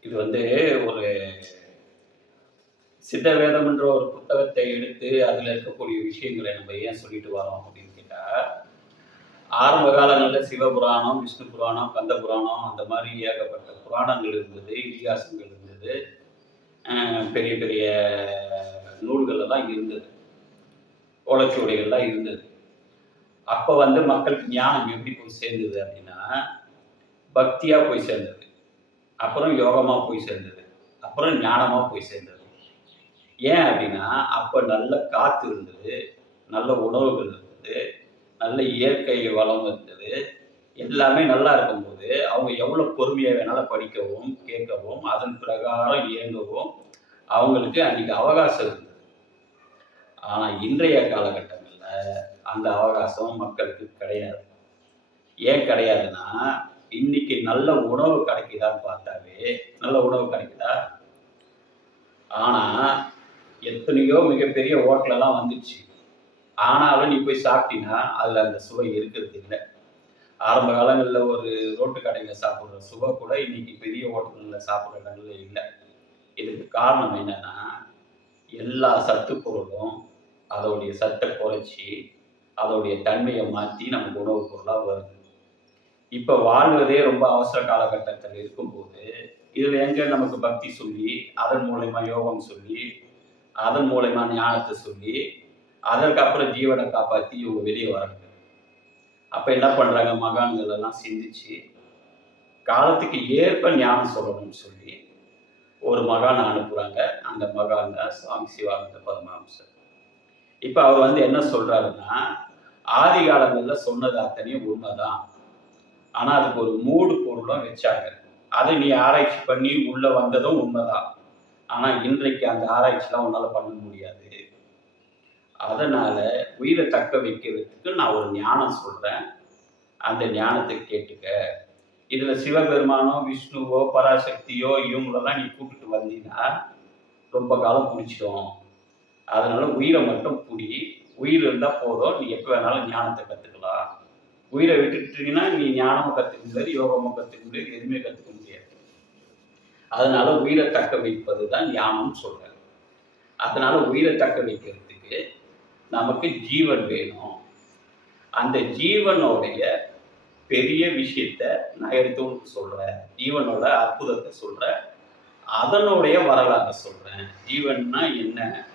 இது வந்து ஒரு சித்த வேதம்ன்ற ஒரு புத்தகத்தை எடுத்து அதில் இருக்கக்கூடிய விஷயங்களை நம்ம ஏன் சொல்லிட்டு வரோம் அப்படின்னு கேட்டா, ஆரம்ப காலங்கள்ல சிவபுராணம், விஷ்ணு புராணம், கந்த புராணம் அந்த மாதிரி ஏகப்பட்ட புராணங்கள் இருந்தது, இதிகாசங்கள் இருந்தது. பெரிய பெரிய நூல்கள் எல்லாம் இருந்தது. ஓலைச்சுவடிகள்லாம் இருந்தது. அப்ப வந்து மக்களுக்கு ஞானம் எப்படி போய் சேர்ந்தது அப்படின்னா, பக்தியா போய் சேர்ந்தது. அப்புறம் யோகமா போய் சேர்ந்தது. அப்புறம் ஞானமா போய் சேர்ந்தது. ஏன் அப்படின்னா, அப்ப நல்ல காத்து இருந்தது, நல்ல உணவுகள் இருந்தது, நல்ல இயற்கை வளம் இருந்தது. எல்லாமே நல்லா இருக்கும்போது, அவங்க எவ்வளவு பொறுமையா வேணாலும் படிக்கவும், கேட்கவும், அதன் பிரகாரம் இயங்கவும் அவங்களுக்கு அன்னைக்கு அவகாசம் இருந்தது. ஆனா இன்றைய காலகட்டங்கள்ல அந்த அவகாசம் மக்களுக்கு கிடையாது. ஏன் கிடையாதுன்னா, இன்னைக்கு நல்ல உணவு கிடைக்குதான்னு பார்த்தாவே, நல்ல உணவு கிடைக்குதா? ஆனா, எத்தனையோ மிகப்பெரிய ஹோட்டலெல்லாம் வந்துருச்சு. ஆனாலும் நீ போய் சாப்பிட்டீன்னா, அதுல அந்த சுவை இருக்கிறது இல்ல. ஆரம்ப காலங்கள்ல ஒரு ரோட்டு கடையில சாப்பிடுற சுவை கூட இன்னைக்கு பெரிய ஹோட்டல்கள்ல சாப்பிடுற இடங்கள்ல இல்ல. இதுக்கு காரணம் என்னன்னா, எல்லா சத்து பொருளும் அதோடைய சத்த குறைச்சி, அதோடைய தன்மைய மாத்தி நமக்கு உணவுப் பொருளா வருது. இப்ப வாழ்வதே ரொம்ப அவசர காலகட்டத்துல இருக்கும்போது, இதுல எங்க நமக்கு பக்தி சொல்லி, அதன் மூலியமா யோகம் சொல்லி, அதன் மூலியமா ஞானத்த சொல்லி, அதற்கப்புறம் ஜீவன காப்பாத்தி இவங்க வெளிய வராங்க. அப்ப என்ன பண்றாங்க? மகான்கள் எல்லாம் சிந்திச்சு, காலத்துக்கு ஏற்ப ஞானம் சொல்லணும்னு சொல்லி, ஒரு மகான அனுப்புறாங்க. அந்த மகான் தான் சுவாமி சிவானந்த பரமஹம்சர். இப்ப அவர் வந்து என்ன சொல்றாருன்னா, ஆதி காலங்கள்ல சொன்னது அத்தனையும் உண்மைதான். ஆனா அதுக்கு ஒரு மூடு பொருளும் வச்சாங்க. அதை நீ ஆராய்ச்சி பண்ணி உள்ள வந்ததும் உண்மைதான். ஆனா இன்றைக்கு அந்த ஆராய்ச்சிலாம் உன்னால பண்ண முடியாது. அதனால உயிரை தக்க வைக்கிறதுக்கு நான் ஒரு ஞானம் சொல்றேன். அந்த ஞானத்தை கேட்டுக்க. இதுல சிவபெருமானோ, விஷ்ணுவோ, பராசக்தியோ இவங்களெல்லாம் நீ கூப்பிட்டு வந்தீன்னா, ரொம்ப காலம் புடிச்சிடும். அதனால உயிரை மட்டும் புடி. உயிர் இருந்தா போதும். நீ எப்ப வேணாலும் ஞானத்தை கத்துக்கலாம். உயிரை விட்டுட்டீங்கன்னா, நீ ஞானமும் கத்துக்க முடியாது, யோகமும் கத்துக்க முடியாது, எதுவுமே கத்துக்க முடியாது. அதனால உயிரை தக்க வைப்பது தான் ஞானம்னு சொல்றேன். அதனால உயிரை தக்க வைக்கிறதுக்கு நமக்கு ஜீவன் வேணும். அந்த ஜீவனுடைய பெரிய விஷயத்த நான் எடுத்து உனக்கு சொல்றேன். ஜீவனோட அற்புதத்தை சொல்றேன். அதனுடைய வரலாற்றை சொல்றேன். ஜீவன்னா என்ன?